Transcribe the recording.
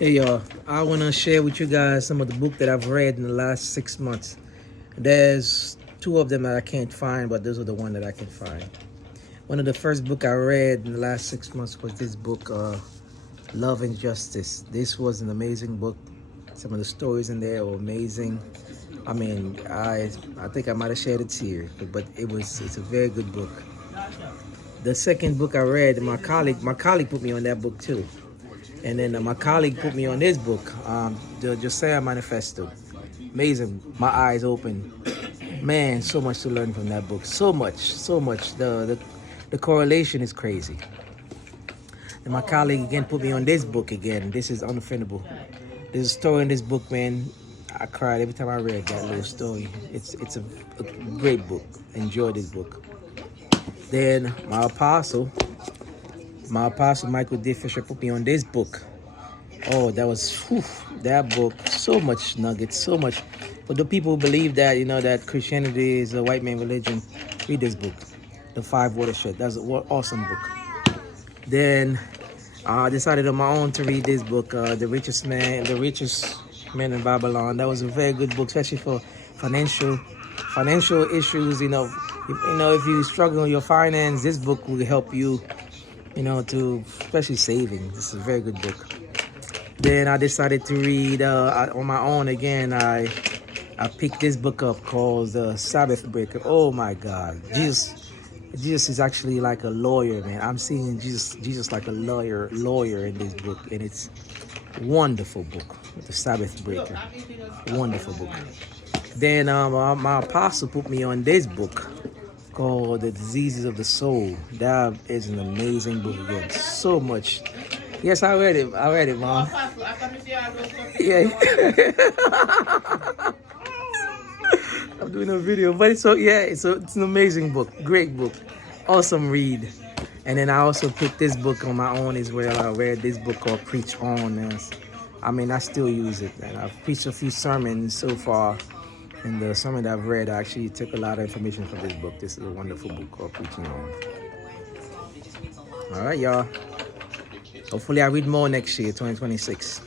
Hey y'all, I want to share with you guys some of the book that I've read in the last 6 months. There's two of them that I can't find, but those are the one that I can find. One of the first book I read in the last 6 months was this book, Love and Justice. This was an amazing book. Some of the stories in there were amazing. I mean, I think I might have shed a tear, but it's a very good book. The second book I read, my colleague put me on that book too. And then my colleague put me on this book, the Josiah Manifesto. Amazing. My eyes open. Man, so much to learn from that book. So much, so much. The correlation is crazy. And my colleague again put me on this book again. This is Unoffendable. There's a story in this book, man. I cried every time I read that little story. It's a great book. Enjoy this book. Then my apostle Michael D. Fisher put me on this book. Oh, that book, so much nuggets, so much. For the people who believe that, that Christianity is a white man religion, read this book, The Five Watershed. That's an awesome book. Then I decided on my own to read this book, The Richest Man in Babylon. That was a very good book, especially for financial issues. If you struggle with your finance, this book will help you, to especially saving. This is a very good book. Then I decided to read on my own again. I picked this book up called The Sabbath Breaker. Oh my God, Jesus is actually like a lawyer, man. I'm seeing Jesus like a lawyer in this book, and it's a wonderful book. The Sabbath Breaker, wonderful book. Then my apostle put me on this book called The Diseases of the Soul. That is an amazing book again. So much. Yes, I read it, Mom. Yeah. I'm doing a video, but it's an amazing book, great book, awesome read. And then I also picked this book on my own as well. I read this book called Preach On. I still use it, and I've preached a few sermons so far. And the sermon that I've read, I actually took a lot of information from this book. This is a wonderful book called Preaching On. All right, y'all. Hopefully I read more next year, 2026.